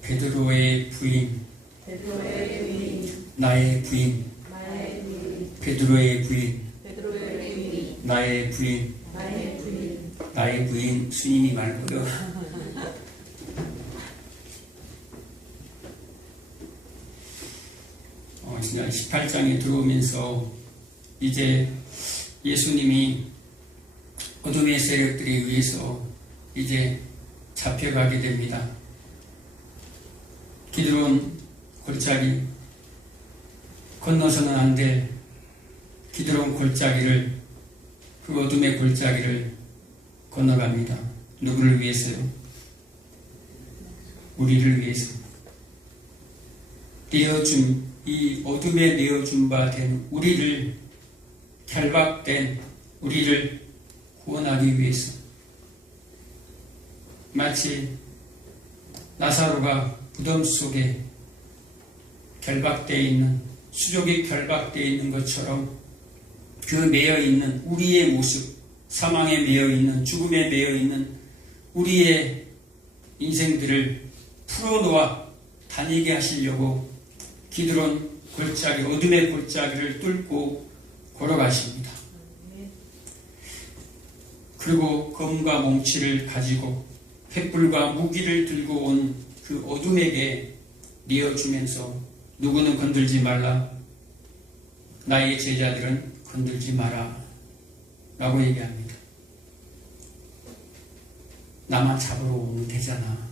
베드로의 부인, 나의 부인, 베드로의 부인, 나의 부인, 나의 부인 수님이 말고요. 진짜 18장에 들어오면서 이제 예수님이 어둠의 세력들에 의해서 이제 잡혀가게 됩니다. 기드론 골짜기, 건너서는 안 될 기드론 골짜기를, 그 어둠의 골짜기를 건너갑니다. 누구를 위해서요? 우리를 위해서. 이 어둠에 내어준 바 된 우리를, 결박된 우리를 구원하기 위해서. 마치 나사로가 무덤 속에 결박되어 있는, 수족이 결박되어 있는 것처럼 그 매여있는 우리의 모습, 사망에 매여있는, 죽음에 매여있는 우리의 인생들을 풀어놓아 다니게 하시려고 기드론 골짜기, 어둠의 골짜기를 뚫고 걸어가십니다. 그리고 검과 몽치를 가지고 횃불과 무기를 들고 온 그 어둠에게 내어주면서 누구는 건들지 말라, 나의 제자들은 건들지 마라 라고 얘기합니다. 나만 잡으러 오면 되잖아,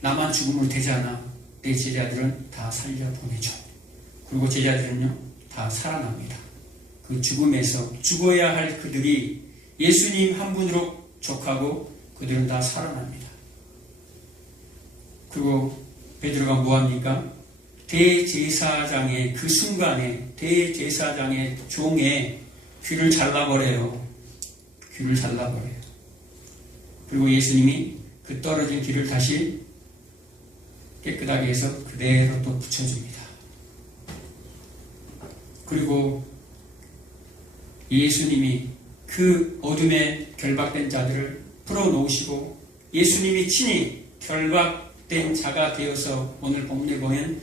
나만 죽으면 되잖아, 내 제자들은 다 살려보내줘. 그리고 제자들은요 다 살아납니다. 그 죽음에서 죽어야 할 그들이 예수님 한 분으로 족하고 그들은 다 살아납니다. 그리고 베드로가 뭐합니까? 대제사장의 그 순간에 대제사장의 종의 귀를 잘라버려요. 귀를 잘라버려요. 그리고 예수님이 그 떨어진 귀를 다시 깨끗하게 해서 그대로 또 붙여줍니다. 그리고 예수님이 그 어둠에 결박된 자들을 풀어놓으시고 예수님이 친히 결박된 자가 되어서 오늘 본문에 보면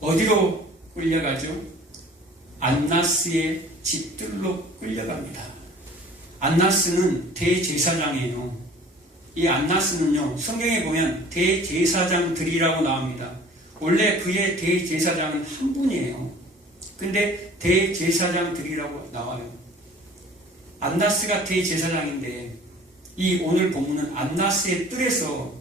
어디로 끌려가죠? 안나스의 집들로 끌려갑니다. 안나스는 대제사장이에요. 이 안나스는요, 성경에 보면 대제사장들이라고 나옵니다. 원래 그의 대제사장은 한 분이에요. 근데 대제사장들이라고 나와요. 안나스가 대제사장인데 이 오늘 본문은 안나스의 뜰에서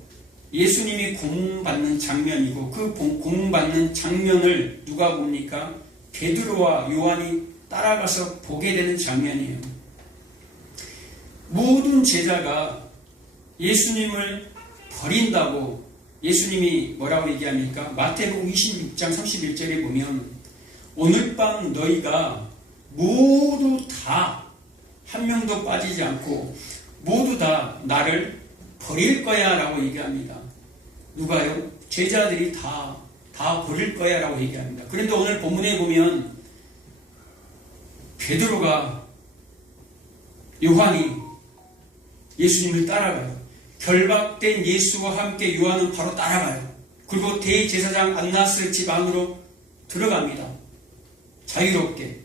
예수님이 고문받는 장면이고 그 고문받는 장면을 누가 봅니까? 베드로와 요한이 따라가서 보게 되는 장면이에요. 모든 제자가 예수님을 버린다고 예수님이 뭐라고 얘기합니까? 마태복음 26장 31절에 보면 오늘 밤 너희가 모두 다 한 명도 빠지지 않고 모두 다 나를 버릴 거야 라고 얘기합니다. 누가요? 제자들이 다 버릴 거야 라고 얘기합니다. 그런데 오늘 본문에 보면 베드로가, 요한이 예수님을 따라가요. 결박된 예수와 함께 요한은 바로 따라가요. 그리고 대제사장 안나스 집 안으로 들어갑니다. 자유롭게.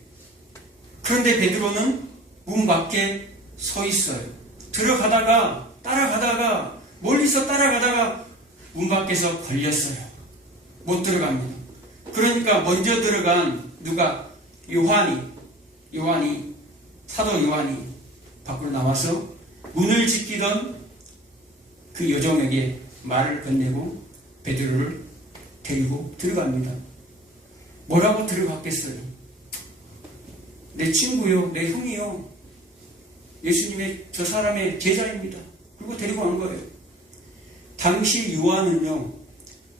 그런데 베드로는 문 밖에 서 있어요. 따라가다가 멀리서 따라가다가 문 밖에서 걸렸어요. 못 들어갑니다. 그러니까 먼저 들어간 누가? 요한이 사도 요한이 밖으로 나와서 문을 지키던 그 여종에게 말을 건네고 베드로를 데리고 들어갑니다. 뭐라고 들어갔겠어요? 내 친구요, 내 형이요, 예수님의 저 사람의 제자입니다. 그리고 데리고 간 거예요. 당시 요한은요,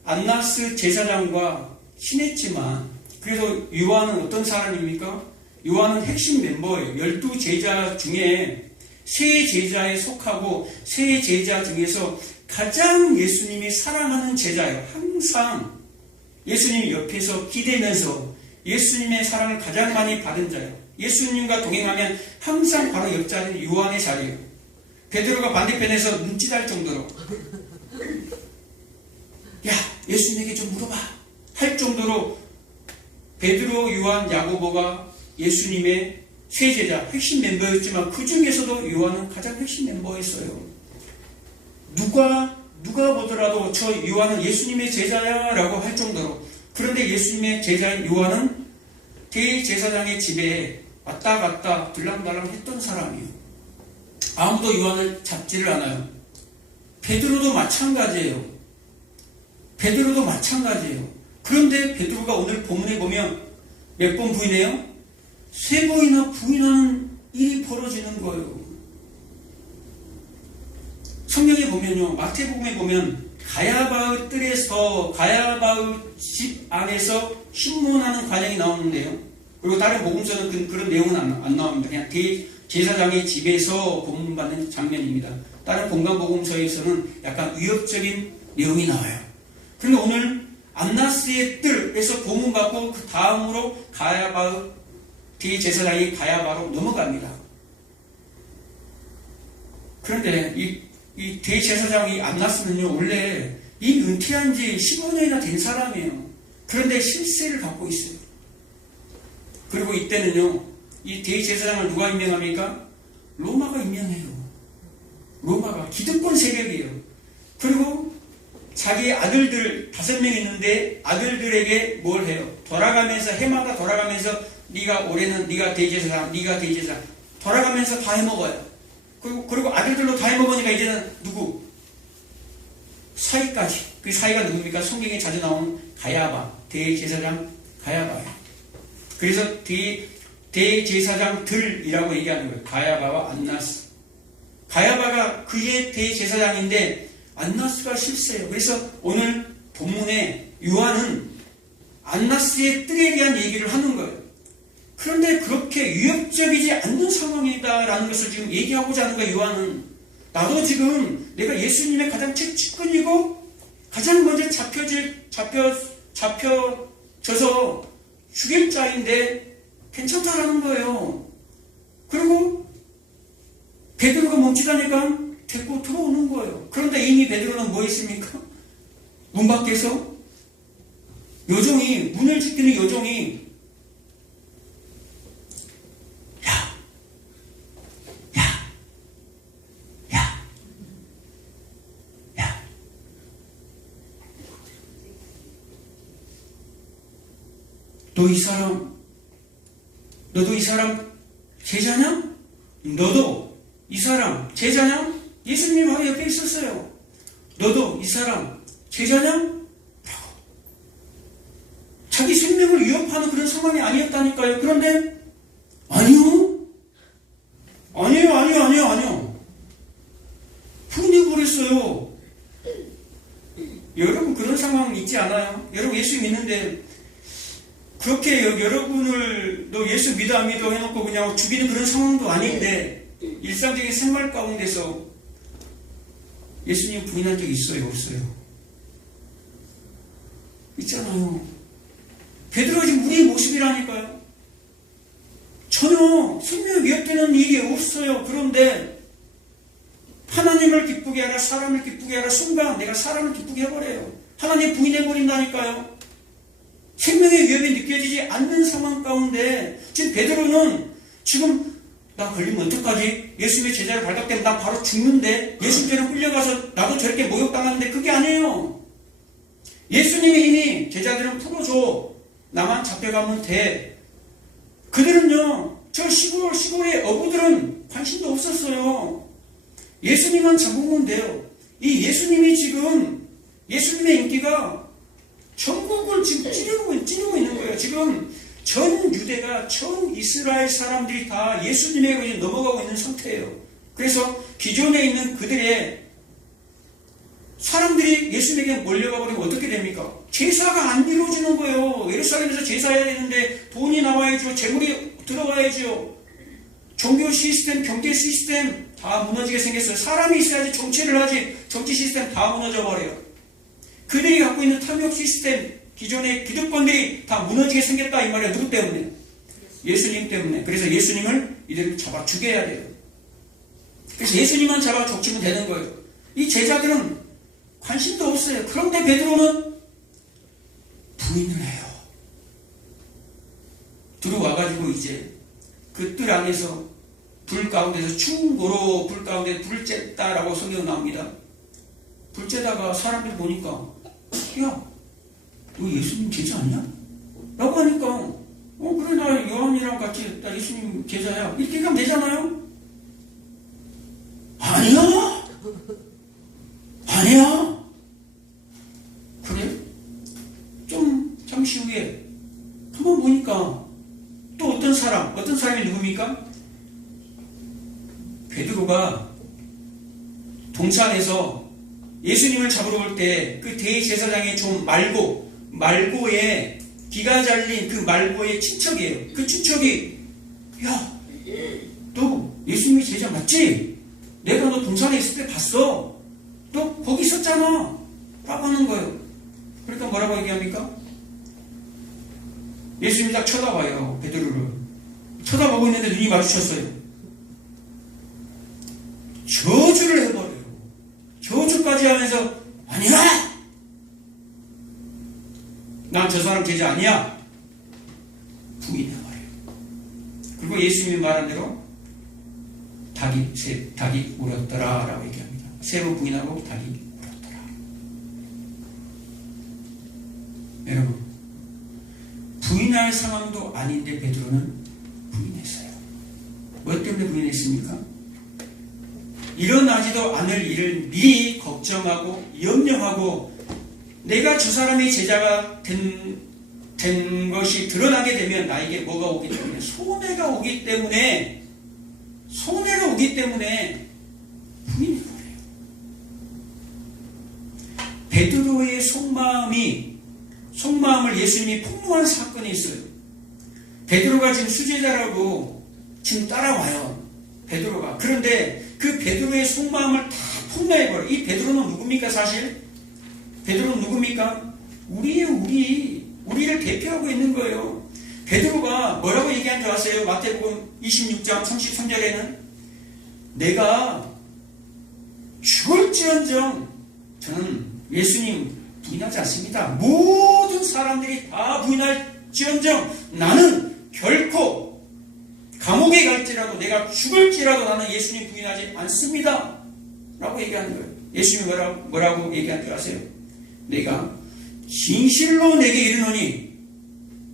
안나스 제사장과 친했지만 그래서 요한은 어떤 사람입니까? 요한은 핵심 멤버예요. 12제자 중에 3제자에 속하고 3제자 중에서 가장 예수님이 사랑하는 제자예요. 항상 예수님 옆에서 기대면서 예수님의 사랑을 가장 많이 받은 자예요. 예수님과 동행하면 항상 바로 옆자리는 요한의 자리예요. 베드로가 반대편에서 눈짓할 정도로 물어봐 할 정도로 베드로, 요한, 야고보가 예수님의 세제자 핵심 멤버였지만 그 중에서도 요한은 가장 핵심 멤버였어요. 누가 보더라도 저 요한은 예수님의 제자야 라고 할 정도로. 그런데 예수님의 제자인 요한은 대제사장의 집에 왔다 갔다 들랑달랑 했던 사람이에요. 아무도 요한을 잡지를 않아요. 베드로도 마찬가지예요. 그런데 베드로가 오늘 본문에 보면 몇 번 부인해요? 3번이나 부인하는 일이 벌어지는 거예요. 성경에 보면요, 마태복음에 보면 가야바의 뜰에서, 가야바의 집 안에서 신문하는 과정이 나오는데요. 그리고 다른 복음서는 그런 내용은 안 나옵니다. 그냥 대제사장의 집에서 고문받는 장면입니다. 다른 공간복음서에서는 약간 위협적인 내용이 나와요. 그런데 오늘 안나스의 뜰에서 고문받고 그 다음으로 가야바의 대제사장이 가야바로 넘어갑니다. 그런데 이 대제사장이 안나스는요, 원래 이 은퇴한 지 15년이나 된 사람이에요. 그런데 실세를 갖고 있어요. 그리고 이때는요, 이 대제사장을 누가 임명합니까? 로마가 임명해요. 로마가 기득권 세력이에요. 그리고 자기의 아들들 5명 있는데 아들들에게 뭘 해요? 돌아가면서 해마다 돌아가면서 네가 올해는 네가 대제사장 돌아가면서 다 해먹어요. 그리고 아들들로 다 해먹으니까 이제는 누구? 사이까지. 그 사이가 누굽니까? 성경에 자주 나오는 가야바, 대제사장 가야바예요. 그래서 대제사장들이라고 얘기하는 거예요. 가야바와 안나스. 가야바가 그의 대제사장인데 안나스가 실세예요. 그래서 오늘 본문에 요한은 안나스의 뜰에 대한 얘기를 하는 거예요. 그런데 그렇게 위협적이지 않는 상황이다라는 것을 지금 얘기하고자 하는 거예요. 요한은 나도 지금 내가 예수님의 가장 측근이고 가장 먼저 잡혀져서 죽일 자인데 괜찮다라는 거예요. 그리고 베드로가 멈추다니까 데리고 들어오는 거예요. 그런데 이미 베드로는 뭐 했습니까? 문 밖에서 문을 지키는 요정이 너도 이 사람 제자냐? 너도 이 사람 제자냐? 예수님 바로 옆에 있었어요. 너도 이 사람 제자냐? 자기 생명을 위협하는 그런 상황이 아니었다니까요. 그런데 아니요. 부인이 그랬어요. 여러분 그런 상황 있지 않아요? 여러분 예수 믿는데 그렇게 여러분을 너 예수 믿어 안 믿어 해놓고 그냥 죽이는 그런 상황도 아닌데 일상적인 생활 가운데서 예수님 부인한 적 있어요? 없어요? 있잖아요. 베드로가 지금 우리의 모습이라니까요. 전혀 생명에 위협되는 일이 없어요. 그런데 하나님을 기쁘게 하라, 사람을 기쁘게 하라 순간 내가 사람을 기쁘게 해버려요. 하나님 부인해버린다니까요. 생명의 위협이 느껴지지 않는 상황 가운데 지금 베드로는 지금 나 걸리면 어떡하지? 예수님의 제자를 발각되면 나 바로 죽는데 예수님께로 끌려가서 나도 저렇게 모욕당하는데 그게 아니에요. 예수님이 이미 제자들은 풀어줘. 나만 잡혀가면 돼. 그들은요, 저 시골의 어부들은 관심도 없었어요. 예수님만 잡으면 돼요. 이 예수님이 지금 예수님의 인기가 전국을 지금 찌르고 있는 거예요. 지금 전 유대가, 전 이스라엘 사람들이 다 예수님에게 이제 넘어가고 있는 상태예요. 그래서 기존에 있는 그들의 사람들이 예수님에게 몰려가 버리면 어떻게 됩니까? 제사가 안 이루어지는 거예요. 예루살렘에서 제사해야 되는데 돈이 나와야죠. 재물이 들어와야죠. 종교 시스템, 경제 시스템 다 무너지게 생겼어요. 사람이 있어야지 정치를 하지. 정치 시스템 다 무너져 버려요. 그들이 갖고 있는 탐욕 시스템, 기존의 기득권들이 다 무너지게 생겼다 이 말이에요. 누구 때문에? 예수님 때문에. 그래서 예수님을 이들을 잡아 죽여야 돼요. 그래서 예수님만 잡아 적치면 되는 거예요. 이 제자들은 관심도 없어요. 그런데 베드로는 부인을 해요. 들어와가지고 이제 그 뜰 안에서 불 가운데서 충고로 불 가운데 불을 쬐다라고 성경 나옵니다. 불 쬐다가 사람들 보니까 야, 너 예수님 제자 아니야? 라고 하니까 그래 나 요한이랑 같이 나 예수님 제자야 이렇게 하면 되잖아요. 아니야 그래? 좀 잠시 후에 한번 보니까 또 어떤 사람이 누굽니까? 베드로가 동산에서 예수님을 잡으러 올 때 그 대제사장의 좀 말고에 기가 잘린 그 말고의 친척이에요. 그 친척이 야, 너 예수님이 제자 맞지? 내가 너 동산에 있을 때 봤어. 너 거기 있었잖아. 라고 하는 거예요. 그러니까 뭐라고 얘기합니까? 예수님이 딱 쳐다봐요. 베드로를. 쳐다보고 있는데 눈이 마주쳤어요. 저주를 해버려요. 저주까지 하면서 아니야! 난 저 사람 제자 아니야! 부인해버려요. 그리고 예수님이 말한 대로 닭이 울었더라 라고 얘기합니다. 세 번 부인하고 닭이 울었더라. 여러분, 부인할 상황도 아닌데 베드로는 부인했어요. 뭐 때문에 부인했습니까? 일어나지도 않을 일을 미리 걱정하고 염려하고 내가 저 사람의 제자가 된 것이 드러나게 되면 나에게 뭐가 오기 때문에 손해가 오기 때문에 부인을 거래요. 베드로의 속마음을 예수님이 폭로한 사건이 있어요. 베드로가 지금 수제자라고 지금 따라와요. 베드로가. 그런데 그 베드로의 속마음을 다 폭로해버려요. 이 베드로는 누굽니까 사실? 베드로는 누굽니까? 우리를 대표하고 있는 거예요. 베드로가 뭐라고 얘기한 줄 아세요? 마태복음 26장 33절에는 내가 죽을지언정 저는 예수님 부인하지 않습니다. 모든 사람들이 다 부인할지언정 나는 결코 감옥에 갈지라도 내가 죽을지라도 나는 예수님 부인하지 않습니다. 라고 얘기하는 거예요. 예수님이 뭐라고 얘기한 줄 아세요? 내가 진실로 내게 이르노니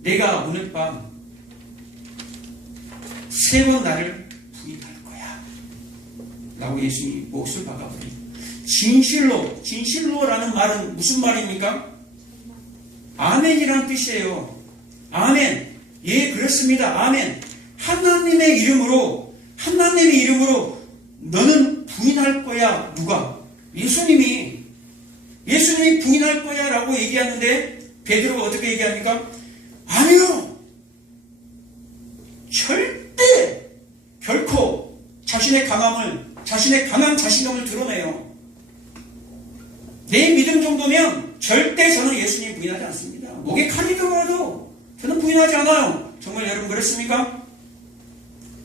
내가 오늘 밤 3번 나를 부인할 거야. 라고 예수님이 몫을 박아버려요. 진실로라는 말은 무슨 말입니까? 아멘이라는 뜻이에요. 아멘. 예, 그렇습니다. 아멘. 하나님의 이름으로 너는 부인할 거야. 누가? 예수님이 부인할 거야 라고 얘기하는데 베드로가 어떻게 얘기합니까? 아니요. 절대 결코 자신의 강한 자신감을 드러내요. 내 믿음 정도면 절대 저는 예수님 부인하지 않습니다. 목에 칼이 들어와도 저는 부인하지 않아요. 정말 여러분 그렇습니까?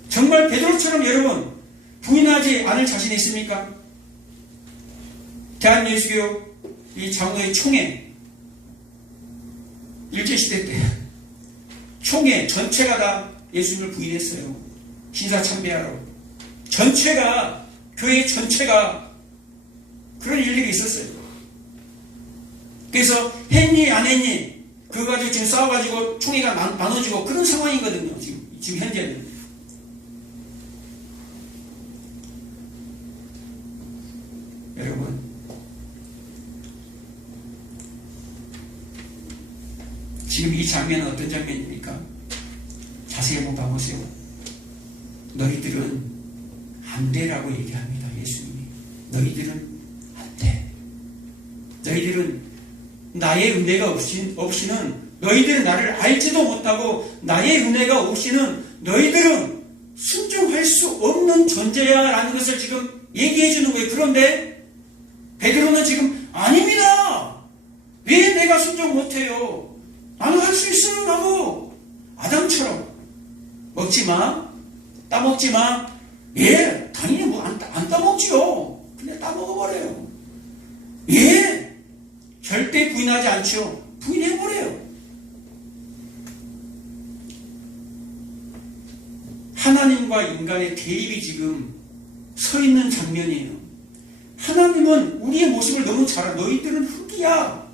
정말 베드로처럼 여러분 부인하지 않을 자신이 있습니까? 대한예수교 이 장로의 총회 일제시대 때 총회 전체가 다 예수님을 부인했어요. 신사참배하러 교회 전체가 그런 일들이 있었어요. 그래서 했니 안 했니 그거 가지고 지금 싸워가지고 총회가 나눠지고 그런 상황이거든요. 지금 현재는. 여러분 지금 이 장면은 어떤 장면입니까? 자세히 한번 봐보세요. 너희들은 안 돼라고 얘기합니다. 예수님이. 너희들은 안 돼. 너희들은 나의 은혜가 없이는 너희들은 나를 알지도 못하고 나의 은혜가 없이는 너희들은 순종할 수 없는 존재야 라는 것을 지금 얘기해 주는 거예요. 그런데 베드로는 지금 아닙니다. 왜 내가 순종 못해요? 나는 할 수 있어요. 나도 아담처럼 먹지 마, 따먹지 마. 예, 당연히 뭐 안 따먹지요. 근데 따먹어버려요. 예, 절대 부인하지 않죠. 부인해버려요. 하나님과 인간의 대립이 지금 서 있는 장면이에요. 하나님은 우리의 모습을 너무 잘 알아. 너희들은 흙이야.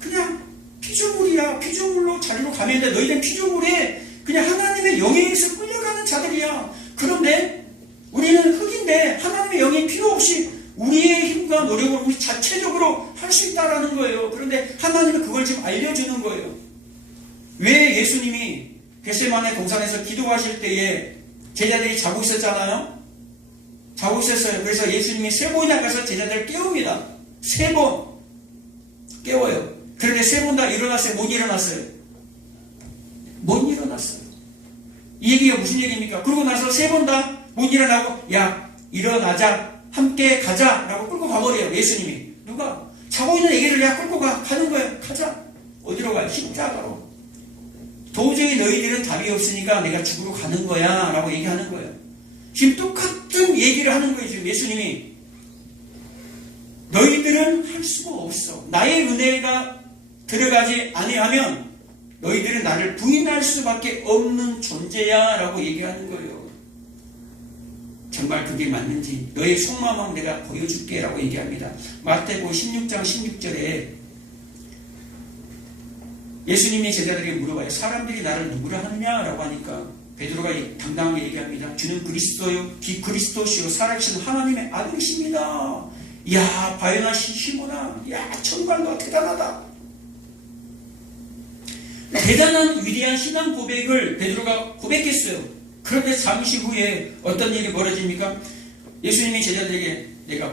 그냥 피조물이야. 피조물로 자리로 가면 돼. 너희들은 피조물에 그냥 하나님의 영에서 끌려가는 자들이야. 그런데 우리는 흙인데 하나님의 영이 필요 없이 우리의 힘과 노력을 우리 자체적으로 할 수 있다라는 거예요. 그런데 하나님은 그걸 지금 알려주는 거예요. 왜 예수님이 겟세마네 동산에서 기도하실 때에 제자들이 자고 있었잖아요. 자고 있었어요. 그래서 예수님이 3번이나 가서 제자들을 깨웁니다. 3번 깨워요. 그런데 3번 다 일어났어요? 못 일어났어요? 못 일어났어요. 이 얘기가 무슨 얘기입니까? 그러고 나서 3번 다 못 일어나고 야 일어나자 함께 가자 라고 끌고 가버려요. 예수님이. 누가? 자고 있는 애기를 야 끌고 가는 거예요. 가자. 어디로 가요? 십자가로. 도저히 너희들은 답이 없으니까 내가 죽으러 가는 거야 라고 얘기하는 거예요. 지금 똑같은 얘기를 하는 거예요. 지금 예수님이. 너희들은 할 수가 없어. 나의 은혜가 들어가지 아니하면 너희들은 나를 부인할 수밖에 없는 존재야 라고 얘기하는 거예요. 정말 그게 맞는지 너의 속마음을 내가 보여줄게 라고 얘기합니다. 마태복음 16장 16절에 예수님의 제자들에게 물어봐요. 사람들이 나를 누구라 하느냐 라고 하니까 베드로가 당당하게 얘기합니다. 주는 그리스도시요 살아계신 하나님의 아들이십니다. 이야 바요나시시구나. 이야 정말로 대단하다. 대단한 위대한 신앙 고백을 베드로가 고백했어요. 그런데 잠시 후에 어떤 일이 벌어집니까? 예수님이 제자들에게 내가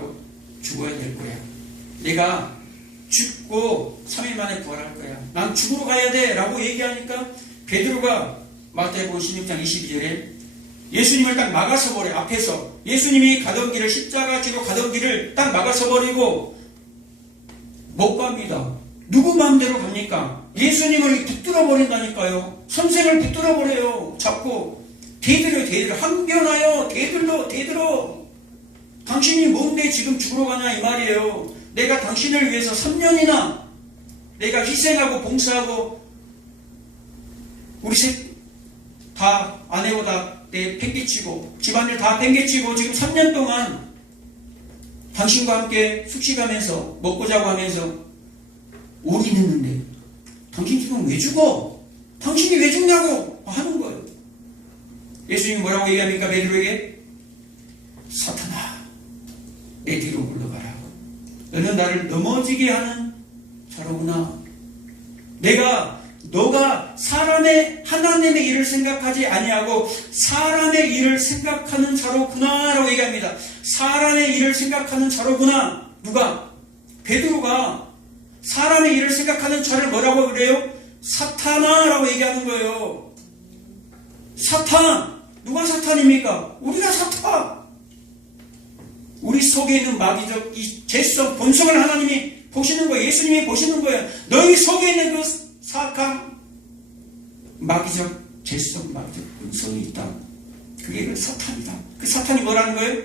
죽어야 될 거야. 내가 죽고 3일 만에 부활할 거야. 난 죽으러 가야 돼 라고 얘기하니까 베드로가 마태복음 16장 22절에 예수님을 딱 막아서 버려. 앞에서 예수님이 가던 길을 십자가 지고 가던 길을 딱 막아서 버리고 못 갑니다. 누구 마음대로 갑니까? 예수님을 붙들어 버린다니까요. 선생을 붙들어 버려요. 잡고 대들어 항변하여 대들어 당신이 뭔데 지금 죽으러 가냐 이 말이에요. 내가 당신을 위해서 3년이나 내가 희생하고 봉사하고 우리 셋 다 아내고 다 내 팽개치고 집안일 다 팽개치고 지금 3년 동안 당신과 함께 숙식하면서 먹고 자고 하면서 올인했는데 당신 지금 왜 죽어? 당신이 왜 죽냐고 하는 거예요. 예수님이 뭐라고 얘기합니까? 베드로에게 사탄아 내 뒤로 물러가라. 너는 나를 넘어지게 하는 자로구나. 너가 하나님의 일을 생각하지 아니하고 사람의 일을 생각하는 자로구나 라고 얘기합니다. 사람의 일을 생각하는 자로구나. 누가? 베드로가 사람의 일을 생각하는 자를 뭐라고 그래요? 사탄아 라고 얘기하는 거예요. 사탄. 누가 사탄입니까? 우리가 사탄. 우리 속에 있는 마귀적 이 죄성 본성을 하나님이 보시는 거예요. 예수님이 보시는 거예요. 너희 속에 있는 그 사악한 마귀적 죄성, 마귀적 본성이 있다. 그게 그 사탄이다. 그 사탄이 뭐라는 거예요?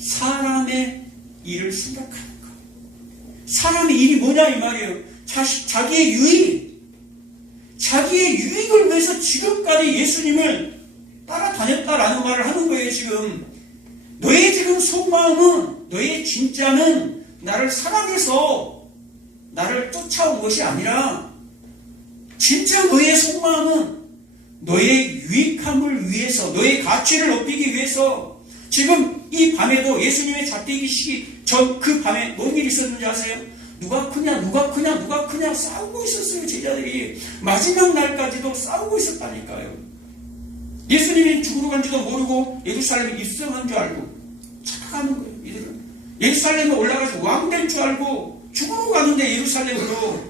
사람의 일을 생각하는 거. 사람의 일이 뭐냐 이 말이에요. 자기의 유익을 위해서 지금까지 예수님을 따라다녔다라는 말을 하는 거예요. 지금 너의 지금 속마음은 너의 진짜는 나를 사랑해서 나를 쫓아온 것이 아니라 진짜 너의 속마음은 너의 유익함을 위해서 너의 가치를 높이기 위해서 지금 이 밤에도 예수님의 잡히기 시기 전 그 밤에 뭔 일이 있었는지 아세요? 누가 크냐 싸우고 있었어요. 제자들이 마지막 날까지도 싸우고 있었다니까요. 예수님이 죽으러 간지도 모르고 예루살렘에 입성한 줄 알고 찾아가는 거예요. 이들은 예루살렘에 올라가서 왕 될 줄 알고 죽으러 가는데 예루살렘으로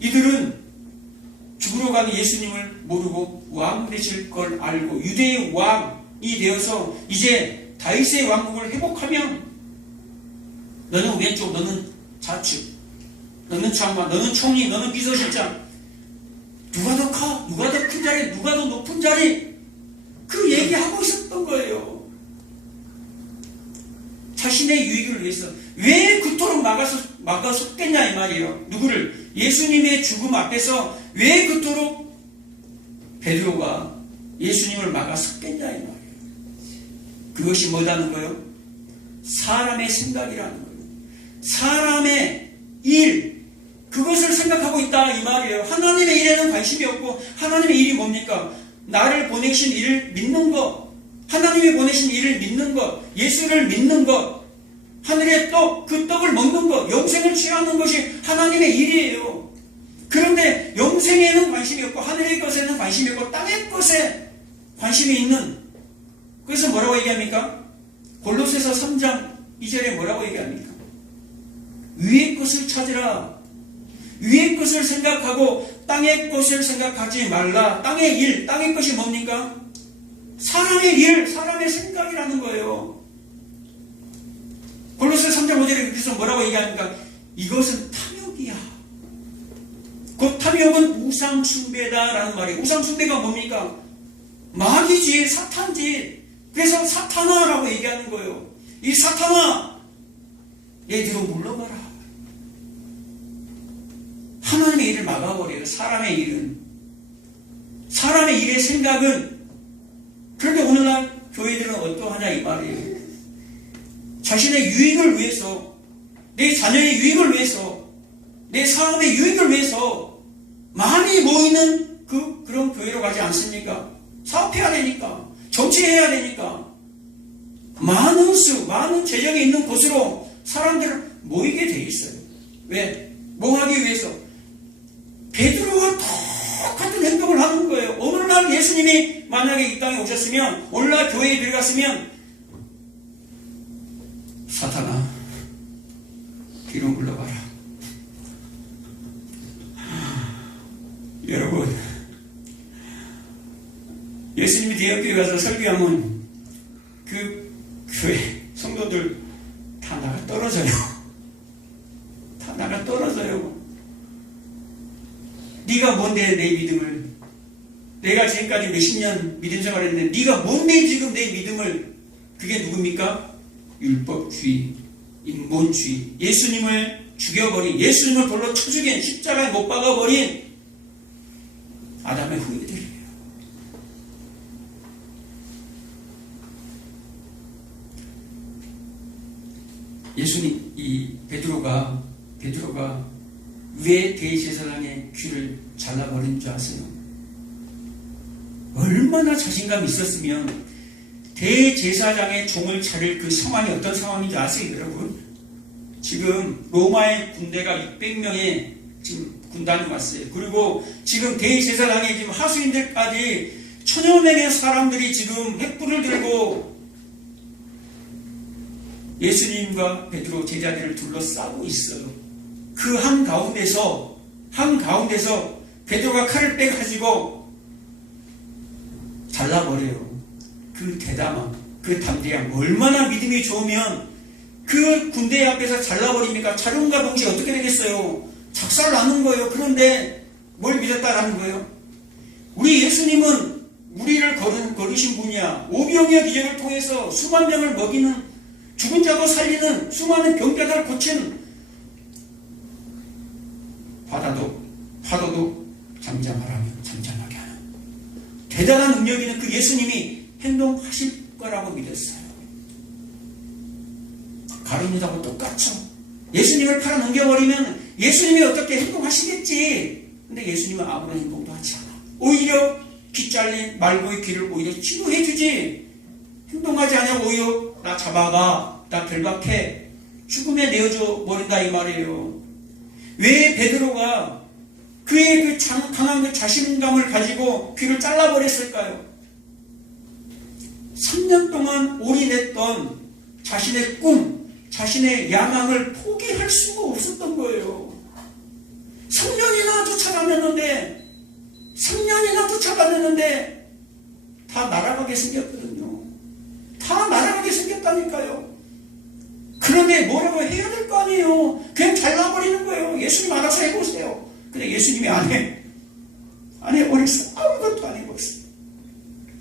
이들은 죽으러 가는 예수님을 모르고 왕 되실 걸 알고 유대의 왕이 되어서 이제 다윗의 왕국을 회복하면 너는 왼쪽, 너는 좌측, 너는 장관, 너는 총리, 너는 비서실장 누가 더 커? 누가 더 큰 자리? 누가 더 높은 자리? 그 얘기하고 있었던 거예요. 자신의 유익을 위해서 왜 그토록 막아섰겠냐 이 말이에요. 누구를? 예수님의 죽음 앞에서 왜 그토록 베드로가 예수님을 막아섰겠냐 이 말이에요. 그것이 뭐라는 거예요? 사람의 생각이라는 거예요. 사람의 일, 그것을 생각하고 있다 이 말이에요. 하나님의 일에는 관심이 없고, 하나님의 일이 뭡니까? 나를 보내신 일을 믿는 것, 하나님이 보내신 일을 믿는 것, 예수를 믿는 것, 하늘의 떡, 그 떡을 먹는 것, 영생을 취하는 것이 하나님의 일이에요. 그런데 영생에는 관심이 없고, 하늘의 것에는 관심이 없고, 땅의 것에 관심이 있는, 그래서 뭐라고 얘기합니까? 골로새서 3장 2절에 뭐라고 얘기합니까? 위의 것을 찾으라. 위의 것을 생각하고 땅의 것을 생각하지 말라. 땅의 일, 땅의 것이 뭡니까? 사람의 일, 사람의 생각이라는 거예요. 골로새 3장 5절에 그래서 뭐라고 얘기합니까? 이것은 탐욕이야. 그 탐욕은 우상숭배다라는 말이에요. 우상숭배가 뭡니까? 마귀지, 사탄지. 그래서 사탄아라고 얘기하는 거예요. 이 사탄아, 내 뒤로 물러가라. 하나님의 일을 막아버려요. 사람의 일은. 사람의 일의 생각은. 그런데 오늘날 교회들은 어떠하냐 이 말이에요. 자신의 유익을 위해서, 내 자녀의 유익을 위해서, 내 사업의 유익을 위해서 많이 모이는 그런 교회로 가지 않습니까? 사업해야 되니까, 정치해야 되니까, 많은 재정이 있는 곳으로 사람들을 모이게 돼 있어요. 왜? 뭐 하기 위해서? 베드로와 똑같은 행동을 하는 거예요. 오늘날 예수님이 만약에 이 땅에 오셨으면, 오늘날 교회에 들어갔으면, 사탄아, 뒤로 물러가라. 여러분, 예수님이 대학교에 가서 설교하면 그 교회 성도들 다 나가 떨어져요. 다 나가 떨어져요. 네가 뭔데 내 믿음을, 내가 지금까지 몇십 년 믿음 생활했는데 네가 뭔데 지금 내 믿음을, 그게 누굽니까? 율법주의, 인본주의, 예수님을 죽여버린, 예수님을 돌로 쳐 죽인, 십자가에 못 박아버린 아담의 후예들이에요. 예수님, 이 베드로가 왜 대제사장의 귀를 잘라버린 줄 아세요? 얼마나 자신감이 있었으면 대제사장의 종을 차릴 그 상황이 어떤 상황인지 아세요, 여러분? 지금 로마의 군대가 600명의 지금 군단이 왔어요. 그리고 지금 대제사장의 지금 하수인들까지 1000여 명의 사람들이 지금 횃불을 들고 예수님과 베드로 제자들을 둘러싸고 있어요. 그 한가운데서 베드로가 칼을 빼가지고 잘라버려요. 그 대담함, 그 담대함, 얼마나 믿음이 좋으면 그 군대 앞에서 잘라버리니까 자룡과 동시에 어떻게 되겠어요? 작살나는 거예요. 그런데 뭘 믿었다라는 거예요? 우리 예수님은 우리를 거르신 분이야. 오병이어 기적을 통해서 수만 명을 먹이는, 죽은 자도 살리는, 수많은 병자들을 고친, 파도도 잠잠하게 하는 대단한 능력 있는 그 예수님이 행동하실 거라고 믿었어요. 가룟유다하고 똑같죠. 예수님을 팔아 넘겨버리면 예수님이 어떻게 행동하시겠지. 근데 예수님은 아무런 행동도 하지 않아. 오히려 귀 잘린 말고의 귀를 오히려 치료해 주지. 행동하지 않냐고 오히려 나 잡아가, 나 결박해, 죽음에 내어줘 버린다 이 말이에요. 왜 베드로가 그의 그 강한 그 자신감을 가지고 귀를 잘라버렸을까요? 3년 동안 올인했던 자신의 꿈, 자신의 야망을 포기할 수가 없었던 거예요. 3년이나 쫓아다녔는데 다 날아가게 생겼거든요. 다 날아가게 생겼다니까요. 그런데 뭐라고 해야 될 거 아니에요. 그냥 잘라버리는 거예요. 예수님 알아서 해보세요. 근데 예수님이 안 해버렸어. 아무것도 안 해버렸어.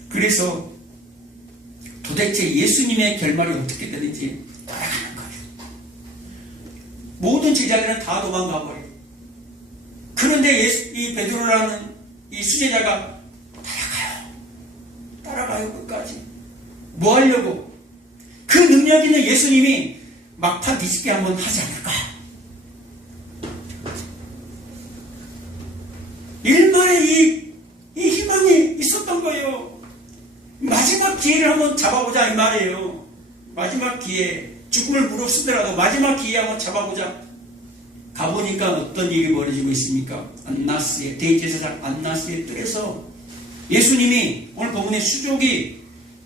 그래서 도대체 예수님의 결말이 어떻게 되는지 따라가는 거예요. 모든 제자들은 다 도망가버려요. 그런데 이 베드로라는 이 수제자가 따라가요. 따라가요, 끝까지. 뭐 하려고? 그 능력 있는 예수님이 막판 뒤집기 한번 하지 않을까? 일말의 이 희망이 있었던 거예요. 마지막 기회를 한번 잡아보자 이 말이에요. 마지막 기회, 죽음을 무릅쓰더라도 마지막 기회 한번 잡아보자. 가보니까 어떤 일이 벌어지고 있습니까? 안나스의 대제사장 안나스의 뜰에서 예수님이 오늘 본문에 수족이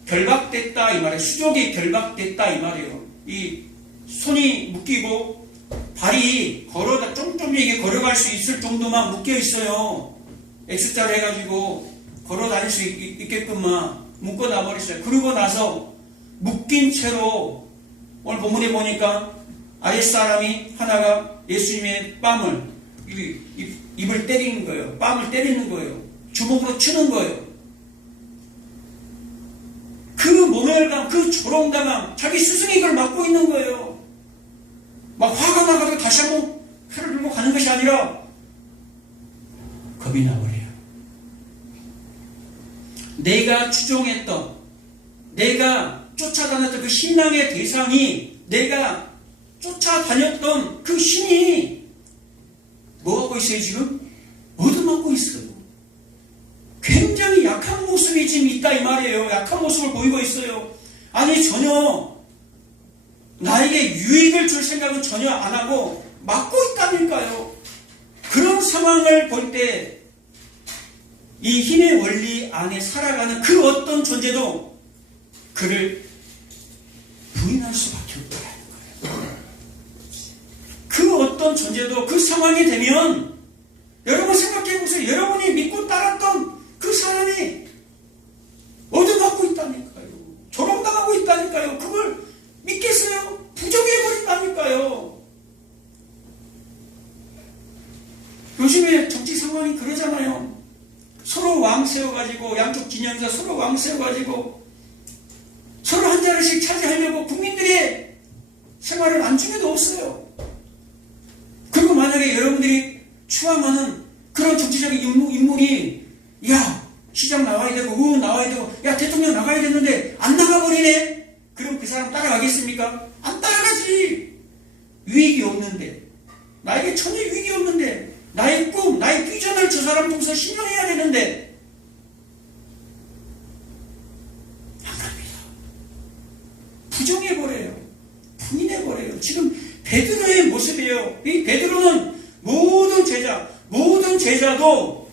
결박됐다 이 말이에요. 수족이 결박됐다 이 말이에요. 이 손이 묶이고 발이 좀 이게 걸어갈 수 있을 정도만 묶여 있어요. X자로 해가지고 걸어 다닐 수 있게끔만 묶어 놔버렸어요. 그러고 나서 묶인 채로 오늘 본문에 보니까 아랫사람이 하나가 예수님의 뺨을 입을 때리는 거예요. 뺨을 때리는 거예요. 주먹으로 치는 거예요. 그 모멸감, 그 조롱당함, 자기 스승이 그걸 맡고 있는 거예요. 막 화가 나가지고 다시 한번 칼을 들고 가는 것이 아니라 겁이 나버려요. 내가 추종했던, 내가 쫓아다녔던 그 신앙의 대상이, 내가 쫓아다녔던 그 신이 뭐 하고 있어요 지금? 얻어맞고 있어요. 굉장히 약한 모습이 지금 있다 이 말이에요. 약한 모습을 보이고 있어요. 아니 전혀 나에게 유익을 줄 생각은 전혀 안 하고 막고 있다니까요. 그런 상황을 볼 때 이 힘의 원리 안에 살아가는 그 어떤 존재도 그를 부인할 수밖에 없다는 거예요. 그 어떤 존재도 그 상황이 되면 여러분 생각해보세요. 여러분이 믿고 따랐던 그 사람이 얻어맞고 있다니까요. 조롱당하고 있다니까요. 그걸 믿겠어요? 부정해버린다니까요. 요즘에 정치 상황이 그러잖아요. 서로 왕 세워가지고 양쪽 진영에서 서로 왕 세워가지고 서로 한 자리씩 차지하려고 국민들의 생활을 안중에도 없어요. 그리고 만약에 여러분들이 추앙하는 그런 정치적인 인물이 야 시장 나와야 되고 의원 나와야 되고 야 대통령 나가야 되는데 안 나가버리네. 그럼 그 사람 따라가겠습니까? 안 따라가지. 유익이 없는데, 나에게 전혀 유익이 없는데, 나의 꿈, 나의 비전을 저 사람 통해서 실현해야 되는데 안 갑니다. 부정해버려요. 부인해버려요. 지금 베드로의 모습이에요. 이 베드로는 모든 제자도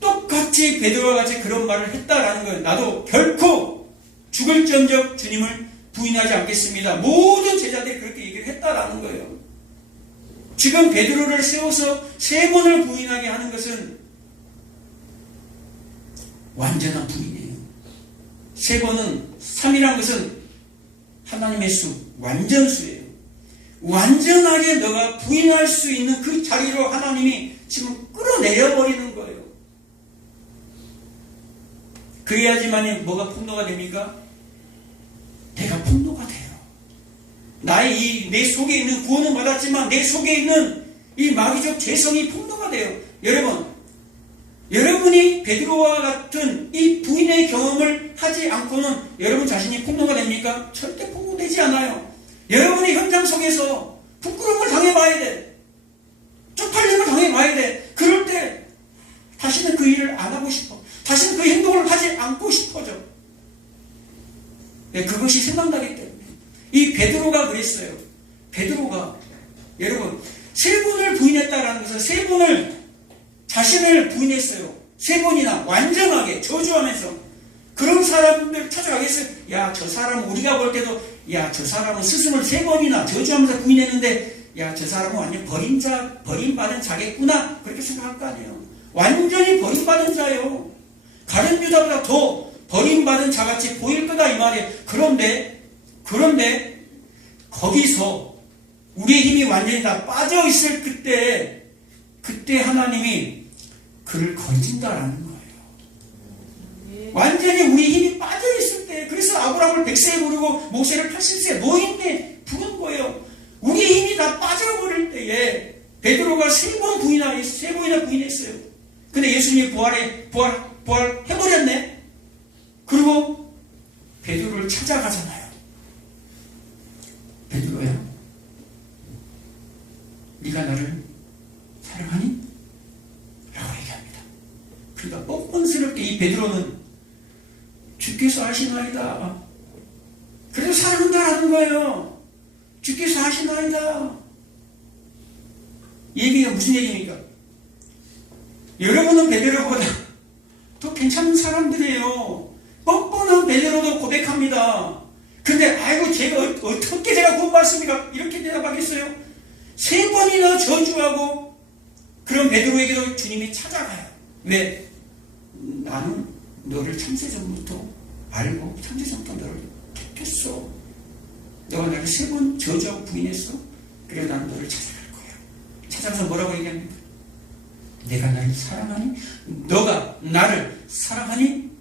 똑같이 베드로와 같이 그런 말을 했다라는 거예요. 나도 결코 죽을지언정 주님을 부인하지 않겠습니다. 모든 제자들이 그렇게 얘기를 했다라는 거예요. 지금 베드로를 세워서 3번을 부인하게 하는 것은 완전한 부인이에요. 3번은 3이라는 것은 하나님의 수, 완전수예요. 완전하게 너가 부인할 수 있는 그 자리로 하나님이 지금 끌어내려버리는 거예요. 그래야지만 뭐가 풍노가 됩니까? 내가 풍노가 돼요. 나의 내 속에 있는 구원은 받았지만 내 속에 있는 이 마귀적 죄성이 풍노가 돼요. 여러분이 베드로와 같은 이 부인의 경험을 하지 않고는 여러분 자신이 풍노가 됩니까? 절대 풍노되지 않아요. 여러분이 현장 속에서 부끄러움을 당해봐야 돼. 쪽팔림을 당해봐야 돼. 그럴 때 다시는 그 일을 안 하고 싶어. 다시는 그 행동을 하지 않고 싶어져. 네, 그것이 생각나기 때문에. 이 베드로가 그랬어요. 베드로가 여러분 3번을 부인했다라는 것은 3번을 자신을 부인했어요. 3번이나 완전하게 저주하면서 그런 사람들 찾아가겠어요. 야, 저 사람은 우리가 볼 때도 야, 저 사람은 스승을 3번이나 저주하면서 부인했는데 야, 저 사람은 완전 버림받은 자겠구나 그렇게 생각할 거 아니에요. 완전히 버림받은 자예요. 다른 유다보다 더 버림받은 자같이 보일 거다 이 말이에요. 그런데 거기서 우리의 힘이 완전히 다 빠져 있을 그때 하나님이 그를 건진다라는 거예요. 완전히 우리 힘이 빠져 있을 때, 그래서 아브라함을 100세에 부르고 모세를 80세 노인때 부른 거예요. 우리 힘이 다 빠져버릴 때에 베드로가 3번이나 부인했어요. 근데 예수님이 부활해버렸네. 그리고 베드로를 찾아가잖아요. 베드로야, 네가 나를 사랑하니? 라고 얘기합니다. 그러니까 뻔뻔스럽게 이 베드로는 주께서 하시나이다. 그래도 사랑한다라는 거예요. 주께서 하시나이다. 얘기가 무슨 얘기입니까? 여러분은 베드로보다 더 괜찮은 사람들이에요. 뻔뻔한 베드로도 고백합니다. 근데 아이고 제가 어떻게 제가 구원받습니까? 이렇게 대답하겠어요? 3번이나 저주하고 그런 베드로에게도 주님이 찾아가요. 왜? 나는 너를 창세전부터 알고 창세전부터 너를 택했어. 너가 나를 3번 저주하고 부인했어. 그래 나는 너를 찾아갈 거야. 찾아가서 뭐라고 얘기합니까? 내가 나를 사랑하니? 너가 나를 사랑하니?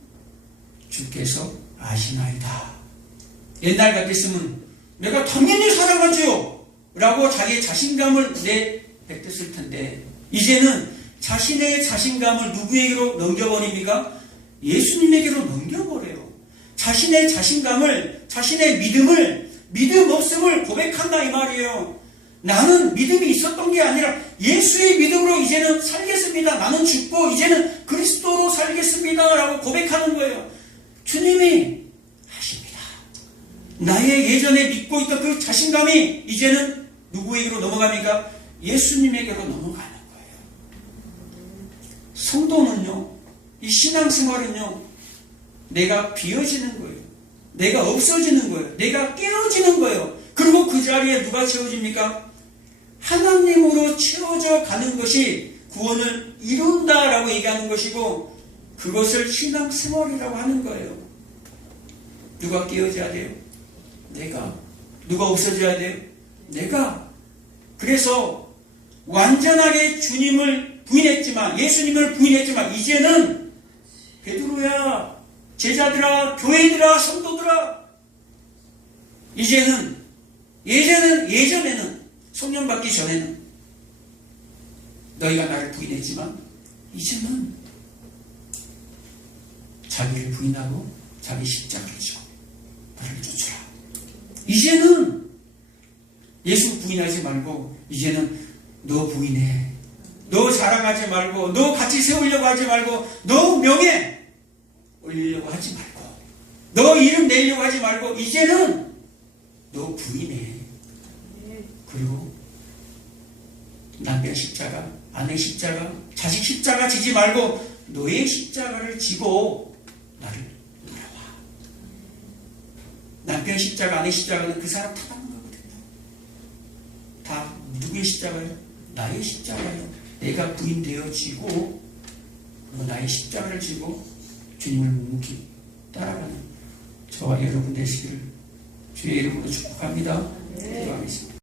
주께서 아시나이다. 옛날 같았으면 내가 당연히 사랑하죠 라고 자기의 자신감을 내뱉었을 텐데 이제는 자신의 자신감을 누구에게로 넘겨버립니까? 예수님에게로 넘겨버려요. 자신의 자신감을, 자신의 믿음을, 믿음 없음을 고백한다 이 말이에요. 나는 믿음이 있었던 게 아니라 예수의 믿음으로 이제는 살겠습니다. 나는 죽고 이제는 그리스도로 살겠습니다 라고 고백하는 거예요. 주님이 하십니다. 나의 예전에 믿고 있던 그 자신감이 이제는 누구에게로 넘어갑니까? 예수님에게로 넘어가는 거예요. 성도는요, 이 신앙생활은요, 내가 비어지는 거예요. 내가 없어지는 거예요. 내가 깨어지는 거예요. 그리고 그 자리에 누가 채워집니까? 하나님으로 채워져 가는 것이 구원을 이룬다라고 얘기하는 것이고 그것을 신앙생활이라고 하는 거예요. 누가 깨어져야 돼요? 내가. 누가 없어져야 돼요? 내가. 그래서 완전하게 주님을 부인했지만, 예수님을 부인했지만 이제는 베드로야, 제자들아, 교회들아, 성도들아, 이제는 예전에는 성령 받기 전에는 너희가 나를 부인했지만 이제는 자기를 부인하고 자기 십자가를 지고 나를 쫓으라. 이제는 예수 부인하지 말고 이제는 너 부인해. 너 자랑하지 말고 너 같이 세우려고 하지 말고 너 명예 올리려고 하지 말고 너 이름 내려고 하지 말고 이제는 너 부인해. 그리고 남편 십자가, 아내 십자가, 자식 십자가 지지 말고 너의 십자가를 지고 나를 따라와. 남편 십자가, 아내 십자가는 그 사람 탓하는 거거든요. 다 누구의 십자가예요? 나의 십자가예요. 내가 부인되어지고 나의 십자가를 지고 주님을 묵묵히 따라가는 저와 여러분 되시기를 주의 이름으로 축복합니다. 기도하겠습니다.